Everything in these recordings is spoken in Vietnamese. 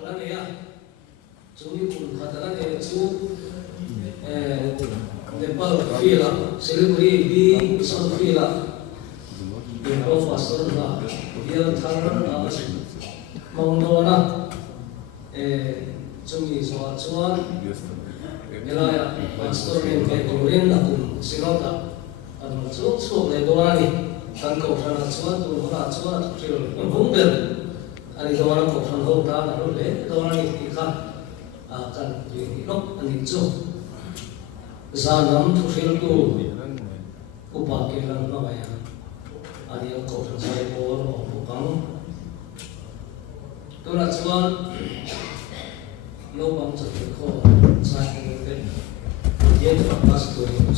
Kalania, Juni pun katakan itu Nepal Fila, Celebrity di San Fila, di Pro.Pastor dia tangan mengdoana Juni soal Elaya Pastor Kohhran aku sinota, anu cukup ledoani, dan Kohhran cuman tu mana cuman tu kumpul. Ani doana Kohhran hota lalu le doana ni ikan akan diinok ani cu zanam tu fil tu upakilan namanya ani Kohhran saya pun bukan tu nak cuman lubang jadi kau saya ini dia tu pas tu itu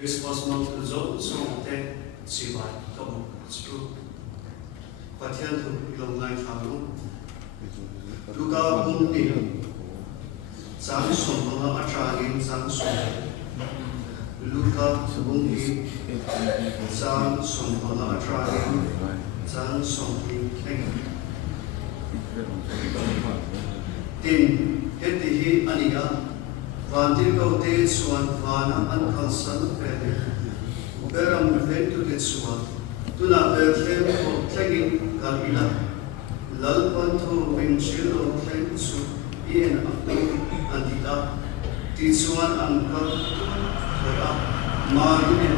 Christmas month zo so te siwai kamu chu pathian thu long nai thamu luka bun ni sang som ma atragin sang som luka bun ni sang som ma atragin sang som ni keng tin heti hi aniga Vantil ko te suan vana an khalsan pele suwa tuna Bethlehem ko tlagin kalila lalpan to winchilo tlen su ien akto andita tisuan angkal kaya marine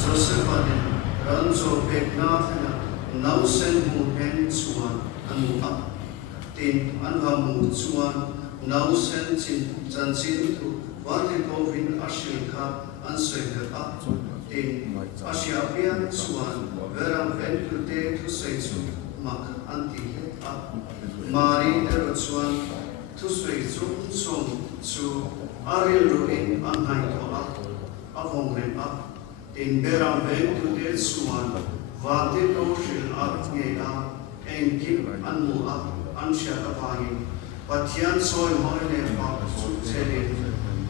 Joseph aden ranzo pekna thana nausen mu pen suan anuha tin anhamu suan nausen chin chanchin tu wali kovin ashilka answeka tin asyapian suan veram venkute tu seisu mak anti a mari ero suan tu seisu som su aril ruin anhai to a avong rem a tin veram venkute suan vate to shil a nge a engkim anmu a ansya kapangin Pathian soy moine pa su chele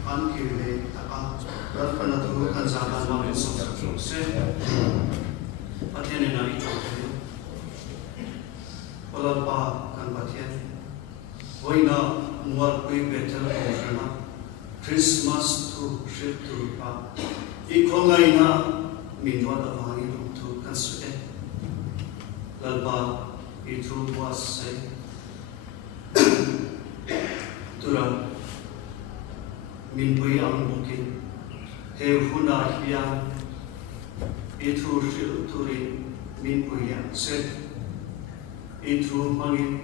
an kile ta ratna tu kan jana ma so se Pathian na i to ola pa kan Pathian voina Mualpui Bethel Kohhran Christmas tu ship tu pa I kongai na minwa da vangi tu kan su e lalba I tu was say Turang min pui ang bukin he huna hiya itu shil turin min pui yang set itu mangin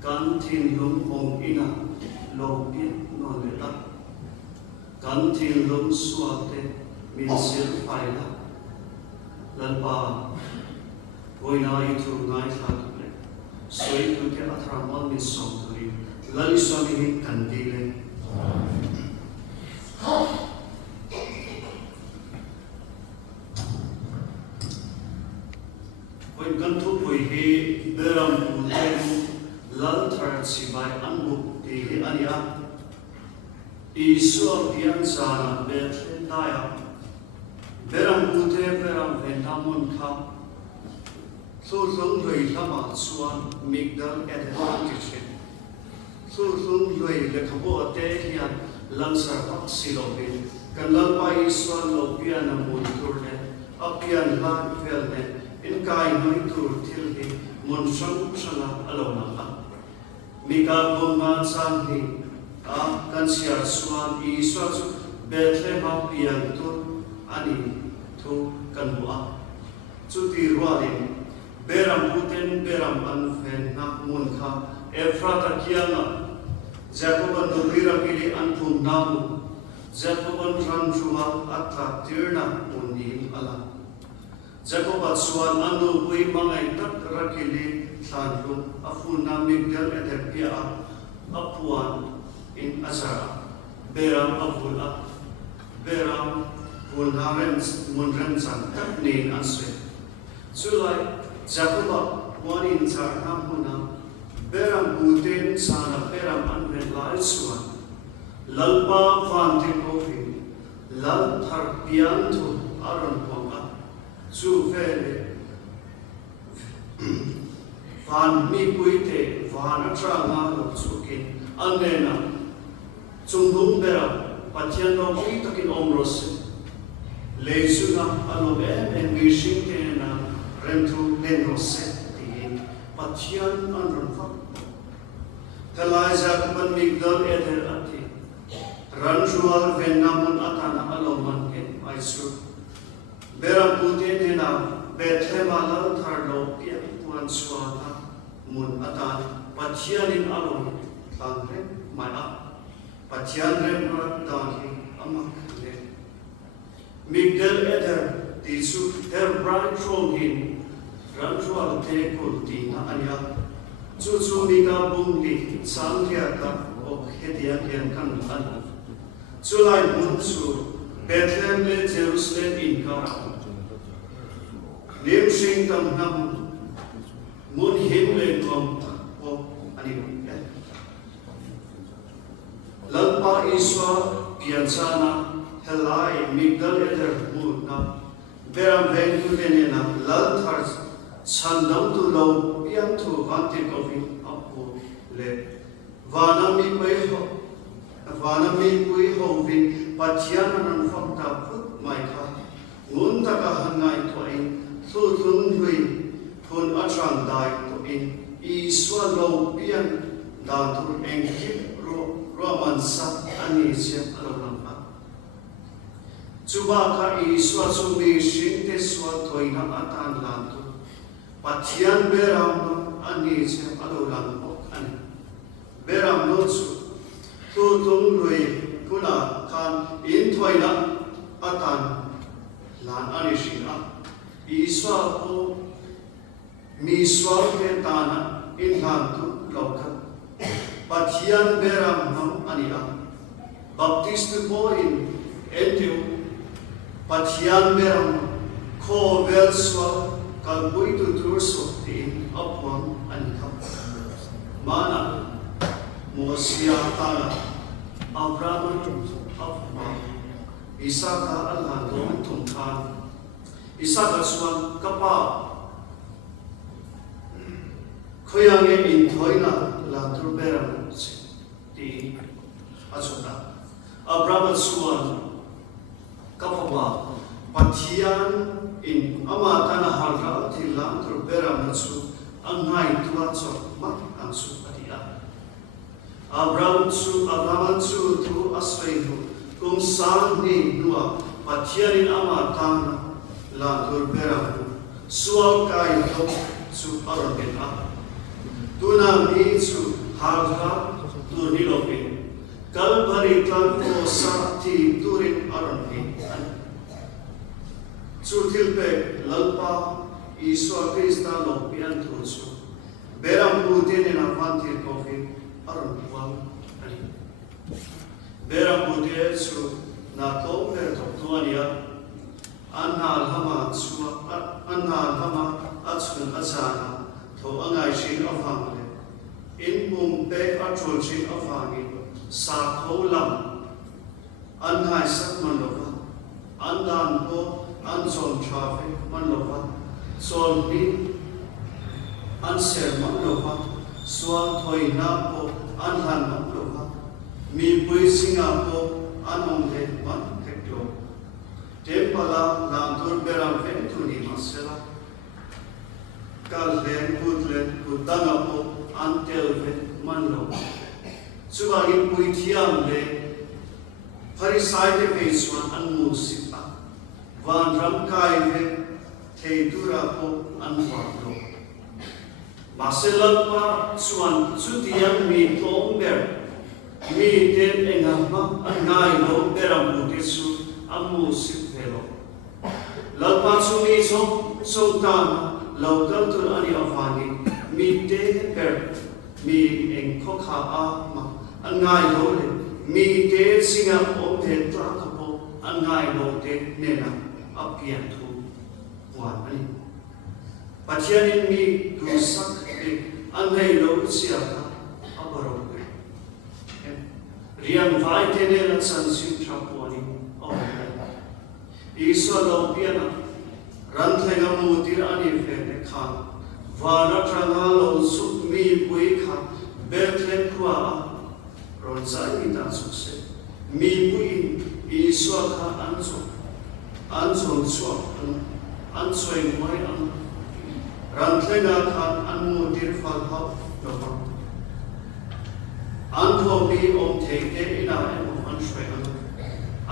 kan tin lum ong ina lo pin non le ta kan tin lum suate min sil paila lalpa voina itu ngai thak le soi tu ke athramon min som turin lali swami kandile When kantu pui he beram uten lal thar sibai anbu he ania Isu dian sana Bethlehem daya beram ute beram ventamun kha so sung rei lama suan migdal edhan kitchen so sung rei le khabo te hian langsar pak silovin kan lalpai suan lo pian amun turne apian lan velne in kai noi tur thil hi mun sang sanga alona ka mika bunga sang hi a kan sia suan I suan su Bethlehem pian tur ani thu kan bua chu ti rualin beram puten beram anfen na mun kha Efrata kiana Jacob an nubira pili antum namu Jacob an ranjua atla tirna munim ala Jacob at suan anu bui mangai tak rakili thanlum afuna migdal etepia apuan in azara beram avula beram vulnaren munren san taknin answe sulai Jacob wanin charna muna beram buten sana beram anven lai suan lalpa vanti kofi lal thar pian tu aron ponga su vele van mi puite van atra nga lo chukin anena chungdum beram pathian ro pui takin omros leisuna alobe en wishing te na rentu lenrose ti pathian anron fa Telaja kuman migdal eder ati ranjual venamun atana aloman ke aisu beram puten hena Bethlehem alal tharlo pia puan suata mun atan pathianin alom tangre maya pathian remra tangi amak le migdal eder tisu her bright trongin ranjual te kultina anya Cucu mika bungli sangkia ka o hedian kian kan an. Culai munsu Bethlehem le Jerusalem inkhawm. Nimshing tam nam mun him le nom o ani. Lalpa iswa piansana helai migdal eder muna beram venku denena lal thar sandam tu lo pian tu vanti kofi apu le vanami pui ho vin pathian nan fakta put mai kha ngun ta ka hangai to in thu thun hui thun atrang dai to in I swa lo pian dan thun eng kip ro man sa ani siam alo lam a chuba kha I swa chu mi shin te swa thoina atan lan tu pathian beram ani siam alo lam o ani beram no chu thu thun hui kuna kan in thoina atan lan ani shin a I swa ko mi swa ke tana in han tu lokha pathian beram nam ani a baptist po in entiu pathian beram ko vel swa kal pui tu tur so tin apon ani kha mana mosia tana abraham apma isaka allah don tum khan isaka swan kapa khoyange in thoina la turberam ti achuna abraham swan kapapa pathian in amatana harra thila turberam chu angai tua cho ma ansu patia abraham chu tu asrehu kum san ni nuwa pathian in amatana la turberam sual kai to chu arabin a tuna mi chu harga tu nilopin kalbari tan ko sa ti turin aranpi chu thilpe lalpa iswa krista lopian tu chu beram putin na pantir coffee aranpuan ani beram putin chu na to per to tuania anna lama chu anna lama achun achana to angai shin afang le in mum pe atrol shin afangi sa kholam angai sak manova andan ko anson traffic manova sol ni anser manova swal thoi na ko anhan manova mi pui singa ko anong le man teklo tempala lantur beram ven tuni masela kallen putlen kutanga po antel ve manlo subagin puitiam le pharisai de veiswan anmu sipa van ram kai ve theidura po anwalo maselapa swan sutiam mi tomber mi ten engama angai lo beram putisu amu sipelo lalpa sumi so tana local to ani afani mi te per mi inkhawm a ma angai lo le mi te singa om the tra ko angai lo te nena apian thu wan ani pathian mi du sak te angai lo sia ka abaro riam vai te ne na san sim tra ko ani o iso lo piana ranthenga mutir ani fene khan vana tranga lo suk mi pui khan Bethel Kohhran ronzai ta sukse mi pui iswa kha anson swa ansoi moi an ranthenga khan an mutir fal ha no an tho mi om theke ina em an shwe an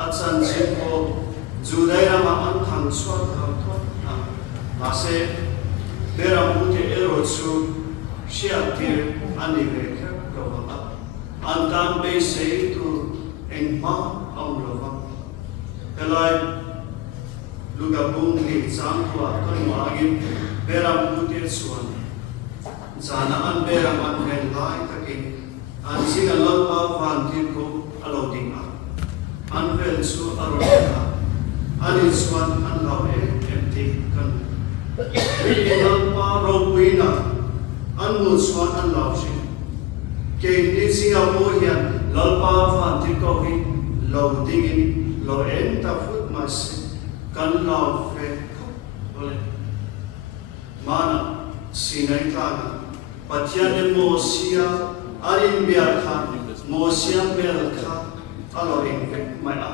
atsan chen ko Judai Rama an thang swa thang tho Mase beram pute erochu shiatir aniveka rovama antam be sei tu engma amrova elai lugabung ni changwa kanwagin beram pute suan jana an beram an hen lai takin an singa lalpa vantir ko aloding an vel su arona ani suan an lawe empty kan mi lalpa ropina an mu suan an lausin ke ni singa mo hian lalpa vantir ko hi loading in lo enta foot mas kan lau fe ole mana sinai tana pathian mo sia arin biar khan mo sia bel kha alo in mai a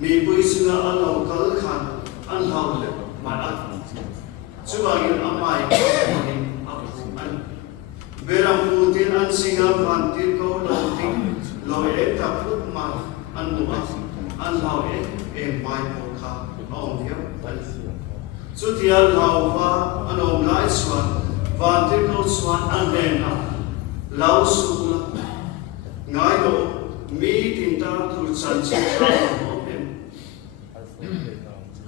mi pui singa alo kal khan an lau le mai a an singa van tir ko lo ting lo e ta phut ma an mu an lao e mai ko kha om hiam chu tia lao wa an om lai swan van tir ko swan an len na lao su la ngai lo mi tin ta tur chan chi tra ho em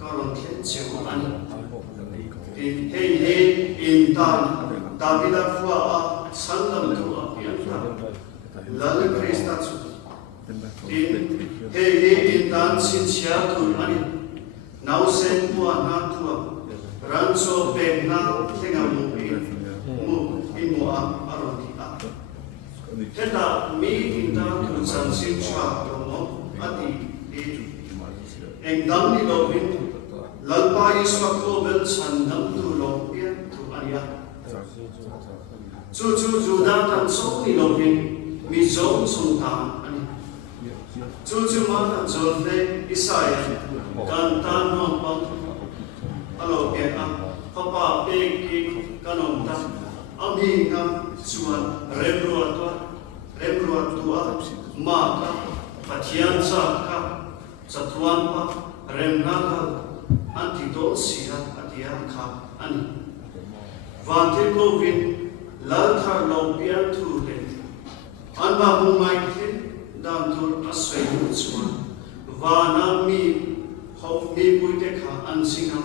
karon khe cheu an in hey in tan Davida fua a sandam tu a pianta lal Krista chu in hey in tan sin chia tu ani nau sen fua na tu rancho pegna thenga mu in mu a aroti a teta mi in tan tu san sin cha mo ati engdam ni lovin lalpa iswa ko bel sandam tu lo pian tu ania chu dan tan so ni lo ni mi zong sung ta ani chu ma tan zon de isaya kan tan no pa alo ke a papa pe ki kanom ta ami nga chuan remro tua ma ka pathian sa ka chatuan pa remna ka antidol sia atia kha ani vante ko vin lal thar lo pian thu le an ba mu mai the dam tur aswai mu chuan va na mi ho mi pui te kha an singa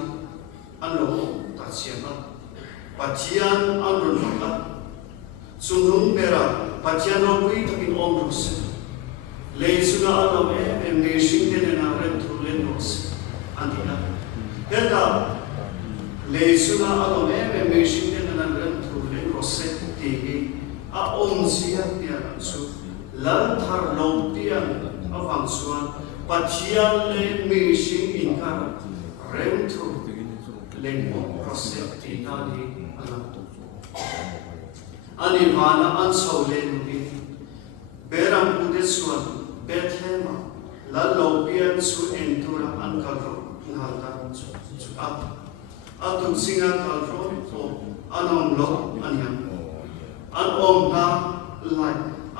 an lo ta chiama pathian an ron ka sunung bera pathian no pui takin om rus le suna alam e me shin te na ren thu le nos antina heda le suna alam e me shin te na ren thu le nos a om sia tia su lal thar lo tia avang suan pathian le mi shin in ka rem thu le mo proses ti na ni ani mana an so le ni beram pude suan Bethlehem lal lo pian su entura an kalro ngalta su atum singa kalro o anom lo anyam an om na lai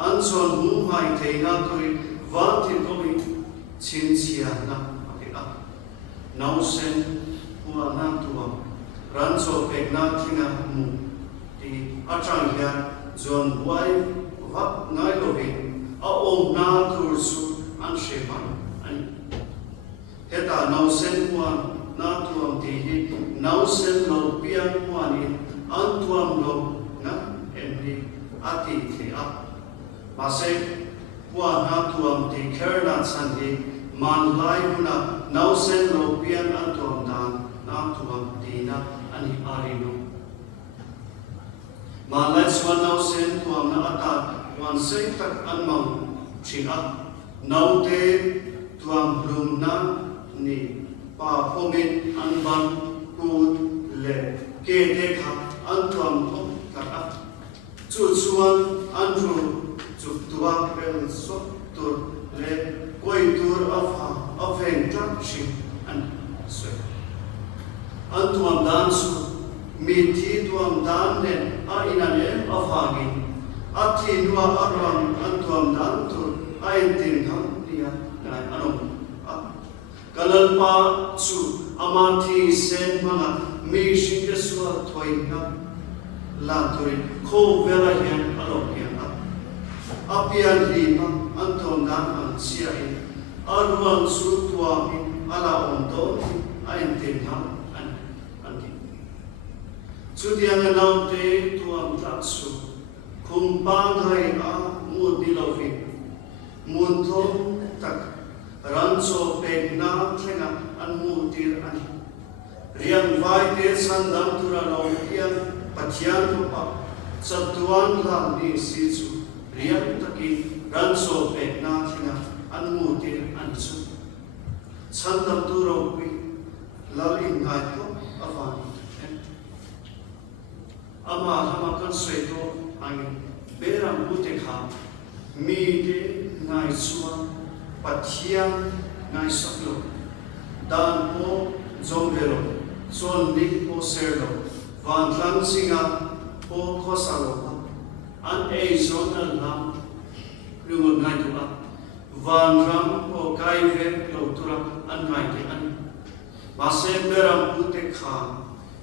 an son mu mai theina tui van tin komi chin sia na apika nau sen hua na tua ran so pek na thinga mu ti atang ya zon wai vap ngai lo bi a om na tur su an sheman an heta nau sen hua na tuam ti hi nau sen lo pian hua ni an tuam lo na emni ati the up mase hua na tuam ti kerna chan hi man lai huna nau sen lo pian an tuam dan na tuam ti na ani arino man lai swan nau sen tuam na ata wan sei tak an mang china nau te tuam blum na ni pa pomin an ban kut le ke te kha an tuam thok ka chu chuan an ru chu tua pel so tur le koi tur a veng tak chi an so an tuam dan su mi thi tuam dan ne a inane a phagi a thi nuwa aram an tuam dan tur a tin tham nia nai anom kalal pa chu amathi sen manga mi shike suwa thoina la turi kho vela hian alok hian apian hi ma anton dan an sia in arwan su tua in ala on to a tin tham an chu diang na te tuam tak su khum pa ngai a mu dilovi mun thom tak rancho pegna thenga an mu tir an riam vai te sandam tura lo pian pathian pa chatuan la ni si chu riam taki rancho pegna thenga an mu tir an chu sandam tu ro pi lalin ngai to avan ama hama kan seto ang beram ute kha mi de ngai chuan pathian ngai saklo dan po zongvelo son nik po serlo van tlang singa po khosalo an ei zon an lam lu ngai tu a van ram o kai ve lo tura an ngai te an ma se beram pu te kha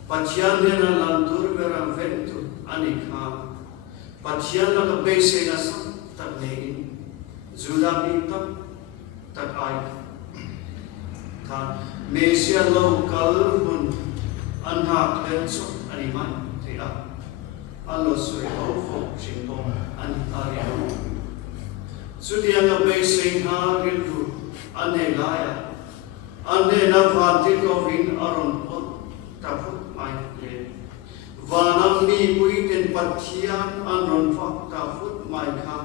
pathian ne na lam tur beram ve tu ani kha pathian na ka be se na sa tak nei juda mi tak ai kha mesia lo kal hun an hak len so ani mai te a allo sui ho fo sing pong an ari ho sudia na be sing ha rin ru ane laya ane na phatin ko vin aron po ta phut mai le vanam mi pui ten pathian aron fa ta phut mai kha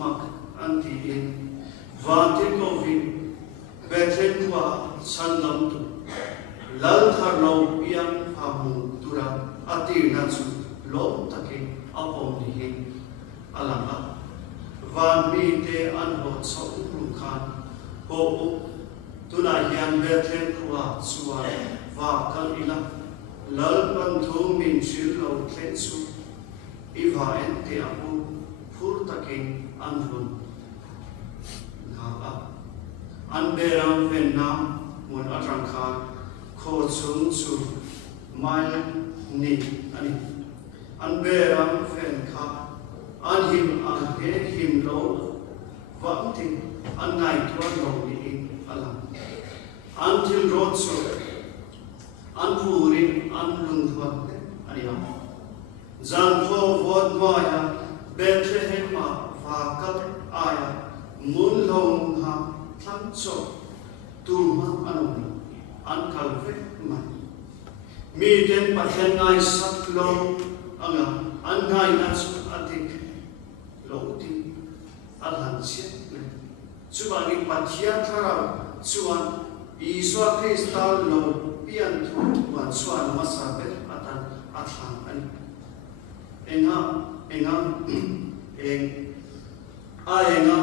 mak an ti in vatin ko vin bethen kwa sandam tu lal thar lo pian phamu tura ati na chu lo takin apom ni hin alanga van mi te an ho so ru khan ho tuna hian bethen kwa suwa va kal ila lal pan thu min shil lo thlen su iwa en te apu phur takin an hun na a an beram ven na mun atrang kha kho chung chu mai ni ani an beram ven kha an him an he him lo wang tin an ngai tuan lo ni in alam an til rot so an purin an lung thwa ani a zan kho vot maya Bethlehem ma va kal aya mun long ha thang so tu ma anon an kal ve ma mi den pathen ngai sak lo anga an ngai na su atik lo ti al han sia chu ba ni pathia thara chuan Iswa Krista lo pian thu wan chuan ma sa be atan athang ani enga enga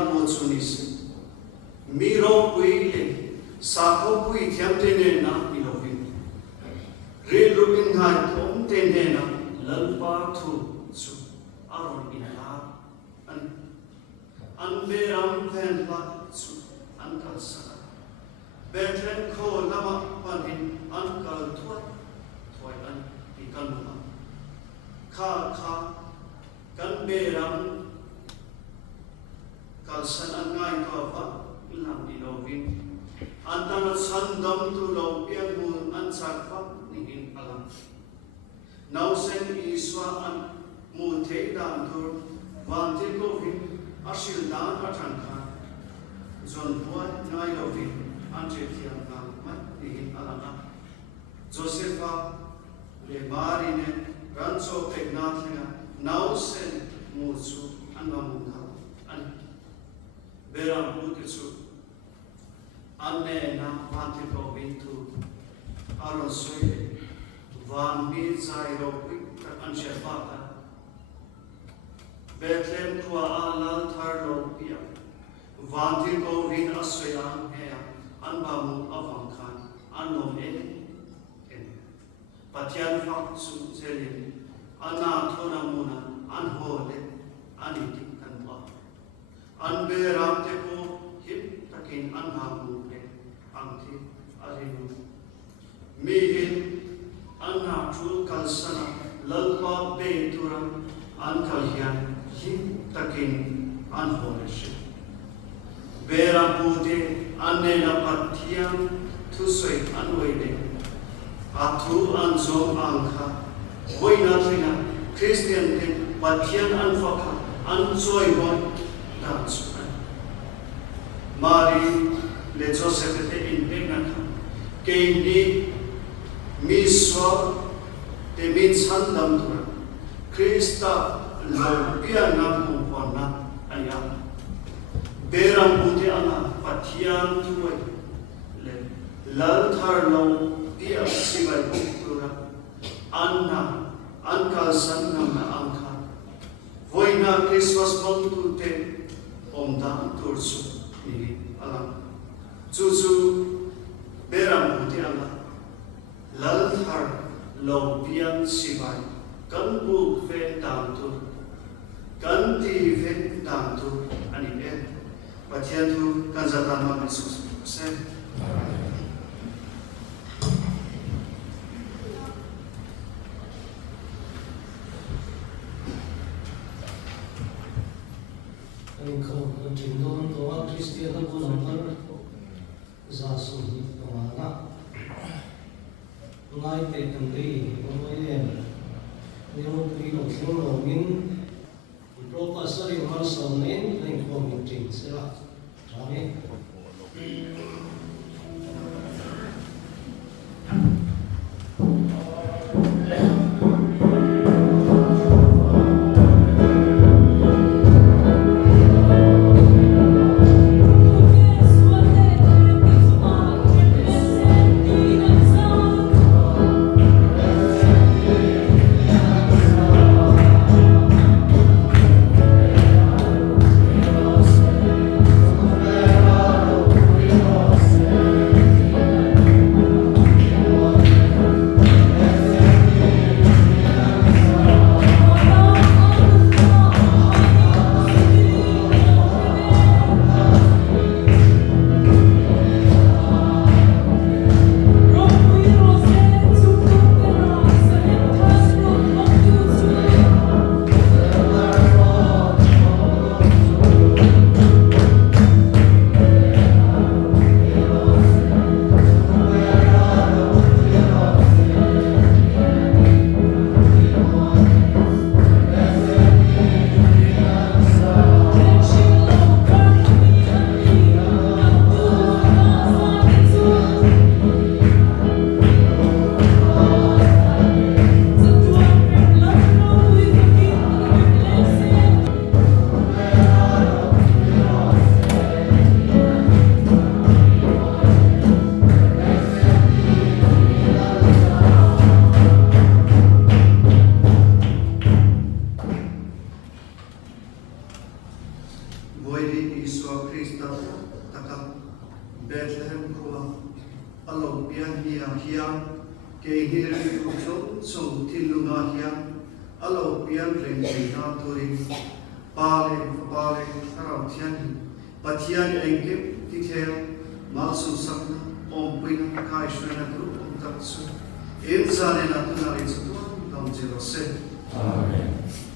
po chunis mi ro pui le sa ko pui thiam te ne na mi lo vin re lu in ha thom te ne na lal pa thu chu aron in ha an be ram phen pa chu an kal sa Bethlehem ko lama panin an kal thoi an ikan ma kha kan be ram kal san an ngai ko va lam di lo vin an tan san dam tu lo pian mun an sak fa ni in alam now sen iswa an mu the dam tur van ti ko vin asil dan athan kha zon puai ngai lo vin an che thiam na ma ni in alam Josepha le mari ne ran so pek na thina now sen mu chu an ba mu na an beram pu ke chu an ne na ma ti ko vin tu aron soi van mi zai ro pi an che pa ta Bethlehem kwa ala thar lo pia van ti ko vin asya he an ba mu avang khan an no en pathian fak su zelin ana thona muna an hole ani tik kan pa an be ram te ko hip takin an ha mu le ang thi arinu mi hin an na thul kal sana lal pa be turam an kal hian hip takin an hole she bera pude anne na pathian thu soi an oile athu an zom angkha voina thina Christian te pathian an fakha an choi bon dance mari le Joseph te in pena ke ni miswa te min sandam tura Krista lo pia na mu pona aya beram pude ana pathian tuai le lal thar lo dia sibai tura anna ankal sanna na angkha voina Christmas montu te omda tursu ni alam chuchu beram pude ana lal thar lo pian sibai kan bu ve tam tur kan ti vet dan tu ani e pathian tu kan zatan ma Jesus se inkhawm trình độ của Christian của number gia số của nó ngay từ từng đi mới nếu đi một số đồ miếng Pro.Pastor Last Sermon inkhawm trình sẽ là rồi Bethel Kohhran alo pian hiam ke hiri ukso so tilunga hiam alo pian reng na turin pale sarau thian pathian engke tikhe malsu sakna ompina kai shwena tu omtatsu in zane na tunari tu dam jero se amen.